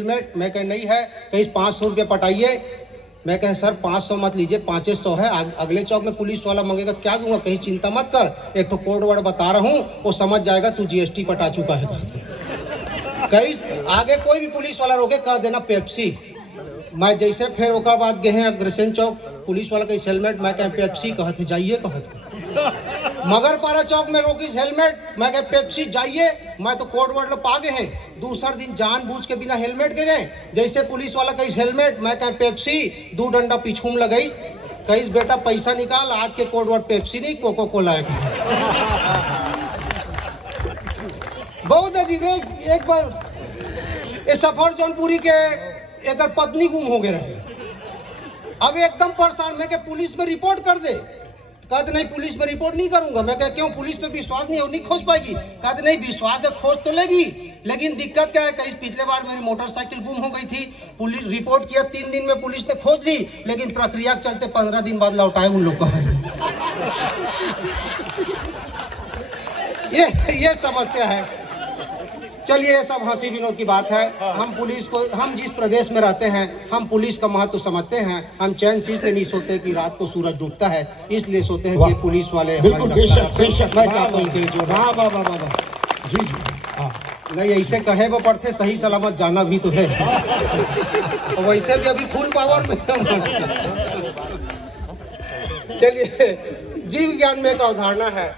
Helmet, मैं कह नहीं है, कहीं 500 रुपये पटाइए। मैं कह सर 500 मत लीजिए, 500 है, अगले चौक में पुलिस वाला मांगेगा तो क्या दूंगा, कहीं चिंता मत कर, एक तो कोड वर्ड बता रहा हूँ, वो समझ जाएगा तू जीएसटी पटा चुका है। कहीं आगे कोई भी पुलिस वाला रोके कह देना पेप्सी। मैं जैसे फिर ओकर बाद गए हैं अग्रसेन चौक, पुलिस वाला कहीं हेलमेट, मैं कह पेप्सी कहते जाइए कहते। मगर पारा चौक में रोकिस हेलमेट, मैं कह पेप्सी जाइए, मैं तो कोड वर्ड पा गए हैं। दूसरा दिन जानबूझ के बिना हेलमेट के गए, जैसे पुलिस वाला कहीं हेलमेट, मैं कह पेप्सी, 2 डंडा पीछूम लगाई, कहीं बेटा पैसा निकाल, आज के कोड वर्ड पेप्सी नहीं कोको कोला है। बहुत अजीब है। एक बार ये सफर जौनपुरी के एक पत्नी गुम हो गए रहे, अब एकदम परेशान, मैं क्या पुलिस में रिपोर्ट कर दे, कहते नहीं पुलिस में रिपोर्ट नहीं करूंगा। मैं क्या क्यों, पुलिस पे विश्वास नहीं है, नहीं खोज पाएगी। कहते नहीं विश्वास है, खोज तो लेगी, लेकिन दिक्कत क्या है, कहीं पिछले बार मेरी मोटरसाइकिल गुम हो गई थी, पुलिस रिपोर्ट किया, 3 दिन में पुलिस ने खोज ली, लेकिन प्रक्रिया के चलते 15 दिन बाद लौटाए उन लोग को। ये समस्या है। चलिए ये सब हंसी विनोद की बात है। हम पुलिस को, हम जिस प्रदेश में रहते हैं, हम पुलिस का महत्व समझते हैं। हम चैन से इसलिए नहीं सोते कि रात को सूरज डूबता है, इसलिए सोते हैं कि पुलिस वाले बिल्कुल बेशक मैं चाहता हूँ कि जो जी नहीं ऐसे कहे वो पड़ते, सही सलामत जाना भी तो है। वैसे भी अभी फुल पावर में। चलिए, जीव ज्ञान में एक अवधारणा है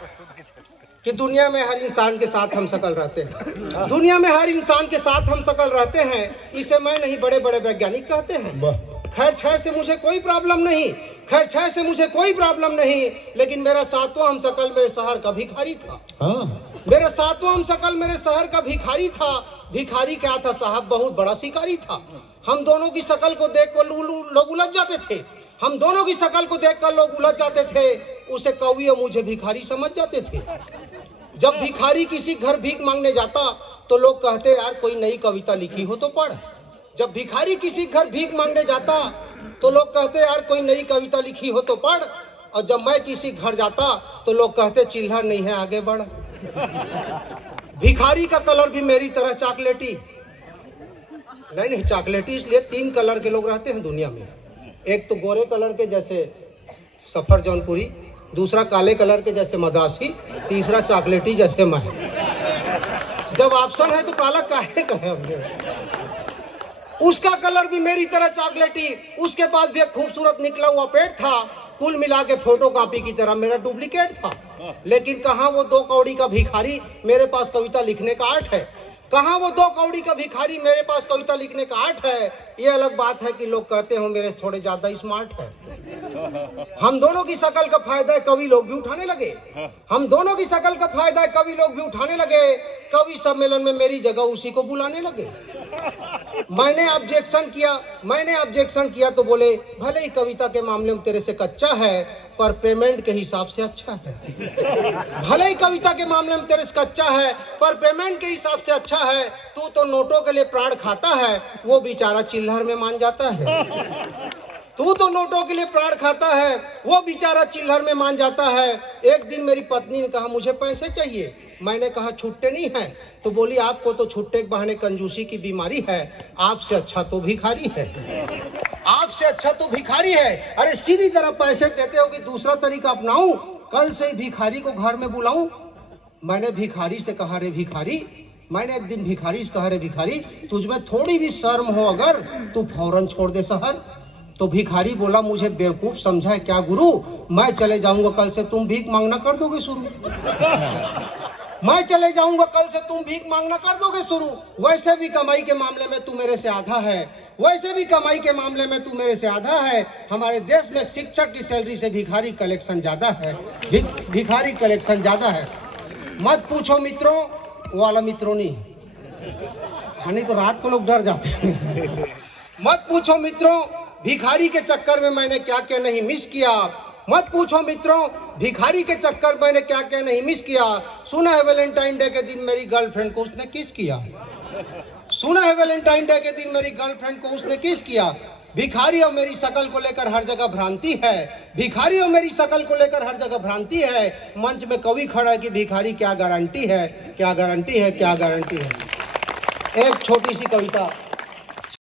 कि दुनिया में हर इंसान के साथ हम सकल रहते हैं। दुनिया में हर इंसान के साथ हम सकल रहते हैं, इसे मैं नहीं बड़े बड़े वैज्ञानिक कहते हैं। खैर छह से मुझे कोई प्रॉब्लम नहीं, खैर छह से मुझे कोई प्रॉब्लम नहीं, लेकिन मेरा सातवां हम सकल मेरे शहर का भिखारी था। मेरा सातवां हम सकल मेरे शहर का भिखारी था। भिखारी क्या था साहब, बहुत बड़ा शिकारी था। हम दोनों की शकल को देखकर लोग उलझ जाते थे, हम दोनों की शकल को देखकर लोग उलझ जाते थे। उसे कवि और मुझे भिखारी समझ जाते थे। जब भिखारी किसी घर भीख मांगने जाता तो लोग कहते यार कोई नई कविता लिखी हो तो पढ़। जब भिखारी किसी घर भीख मांगने जाता तो लोग कहते यार कोई नई कविता लिखी हो तो पढ़। और जब मैं किसी घर जाता तो लोग कहते चिल्हर नहीं है आगे बढ़। भिखारी का कलर भी मेरी तरह चॉकलेटी नहीं चॉकलेटी, इसलिए 3 कलर के लोग रहते हैं दुनिया में। एक तो गोरे कलर के जैसे सफर जौनपुरी, दूसरा काले कलर के जैसे मद्रासी, तीसरा चॉकलेटी जैसे मैं। जब ऑप्शन है तो काला काहे कहे हमने। उसका कलर भी मेरी तरह चॉकलेटी, उसके पास भी एक खूबसूरत निकला हुआ पेट था, कुल मिला के फोटो कॉपी की तरह मेरा डुप्लीकेट था। लेकिन कहाँ वो 2 कौड़ी का भिखारी, मेरे पास कविता लिखने का आर्ट है। कहाँ वो 2 कौड़ी का भिखारी, मेरे पास कविता लिखने का आर्ट है। ये अलग बात है कि लोग कहते हो मेरे थोड़े ज्यादा स्मार्ट है। हम दोनों की शकल का फायदा कवि लोग भी उठाने लगे। हम दोनों की शकल का फायदा कवि लोग भी उठाने लगे। कवि सम्मेलन में मेरी जगह उसी को बुलाने लगे। मैंने ऑब्जेक्शन किया तो बोले भले ही कविता के मामले में तेरे से कच्चा है, पर पेमेंट के हिसाब से अच्छा है। भले ही कविता के मामले में तेरे से कच्चा है, पर पेमेंट के हिसाब से अच्छा है। तू तो नोटों के लिए प्राण खाता है, वो बेचारा चिल्हर में मान जाता है। तू तो नोटों के लिए प्राण खाता है, वो बेचारा चिल्हर में मान जाता है। एक दिन मेरी पत्नी ने कहा मुझे पैसे चाहिए। मैंने कहा छुट्टे नहीं है। तो बोली आपको तो छुट्टे के बहाने कंजूसी की बीमारी है, आपसे अच्छा तो भिखारी है। आपसे अच्छा तो भिखारी है। अरे सीधी तरह पैसे देते हो कि दूसरा तरीका अपनाऊं, कल से भिखारी को घर में बुलाऊं। मैंने भिखारी से कहा रे भिखारी, मैंने एक दिन भिखारी से कहा रे भिखारी, तुझमें थोड़ी भी शर्म हो अगर, तू फौरन छोड़ दे शहर। तो भिखारी बोला मुझे बेवकूफ समझा है क्या गुरु, मैं चले जाऊंगा कल से तुम भीख मांगना कर दोगे शुरू। मैं चले जाऊंगा कल से तुम भीख मांगना कर दोगे शुरू। वैसे भी कमाई के मामले में तू मेरे से आधा है, वैसे भी कमाई के मामले में तू मेरे से आधा है। हमारे देश में शिक्षक की सैलरी से भिखारी कलेक्शन ज्यादा है, भिखारी कलेक्शन ज्यादा है। मत पूछो मित्रों, वो वाला मित्रों नहीं तो रात को लोग डर जाते हैं। मत पूछो मित्रों भिखारी के चक्कर में मैंने क्या क्या नहीं मिस किया। मत पूछो मित्रों भिखारी के चक्कर मैंने क्या क्या नहीं मिस किया। सुना है वैलेंटाइन डे के दिन मेरी गर्लफ्रेंड को उसने किस किया। सुना है वैलेंटाइन डे के दिन मेरी गर्लफ्रेंड को उसने किस किया। भिखारी और मेरी शकल को लेकर हर जगह भ्रांति है। भिखारी और मेरी शकल को लेकर हर जगह भ्रांति है। मंच में कवि खड़ा है कि भिखारी क्या गारंटी है, क्या गारंटी है, क्या गारंटी है। एक छोटी सी कविता